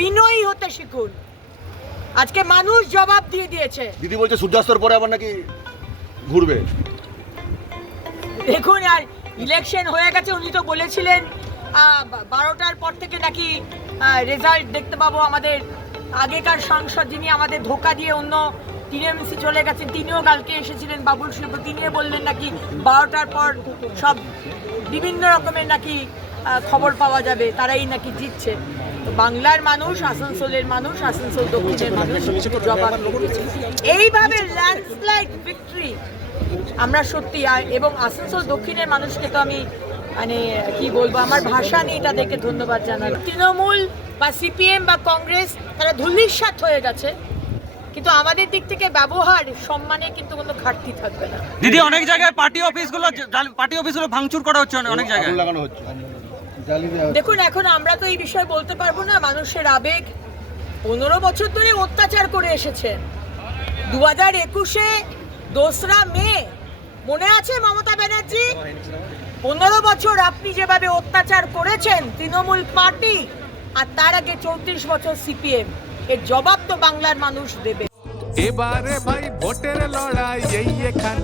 বিনয়ী হতে শিখুন। আজকে মানুষ জবাব দিয়ে দিয়েছে। দিদি বলছে সূর্যাস্তর পরে আবার নাকি ঘুরবে। দেখুন, আর ইলেকশন হয়ে গেছে, উনি তো বলেছিলেন 12টার পর থেকে নাকি রেজাল্ট দেখতে পাবো। আমাদের আগেকার সাংসদ যিনি আমাদের ধোকা দিয়ে অন্য টিএমসি চলে গেছেন, তিনিও কালকে এসেছিলেন, বাবুল শিল্প, তিনিও বললেন নাকি 12টার পর সব বিভিন্ন রকমের নাকি খবর পাওয়া যাবে, তারাই নাকি জিতছে। তো বাংলার মানুষ, আসানসোলের মানুষ, আসানসোল দক্ষিণের মানুষ জবাব দিয়েছে। এইভাবে ল্যান্ডস্লাইড ভিক্টরি আমরা সত্যি, এবং আসানসোল দক্ষিণের মানুষকে তো আমি মানে কি বলবো, আমার ভাষা নেই এটা দেখে ধন্যবাদ জানাই। তৃণমূল বা সিপিএম বা কংগ্রেস তারা ধূলিসাৎ হয়ে গেছে, কিন্তু আমাদের দিক থেকে ব্যবহার সম্মানে কিন্তু কোনো ঘাটতি থাকবে না। দিদি, অনেক জায়গায় পার্টি অফিসগুলো ভাঙচুর করা হচ্ছে, অনেক জায়গায় লাগানো হচ্ছে। দেখুন, এখন আমরা তো এই বিষয়ে বলতে পারবো না, মানুষের আবেগ। 15 বছর ধরে অত্যাচার করে এসেছে। 2021-এ 2রা মে মনে আছে মমতা ব্যানার্জি? 15 বছর আপনি যেভাবে অত্যাচার করেছেন তৃণমূল পার্টি, আর তার আগে 34 বছর সিপিএম, এর জবাব তো বাংলার মানুষ দেবে। এবারে ভাই ভোটের লড়াই এই এখানে।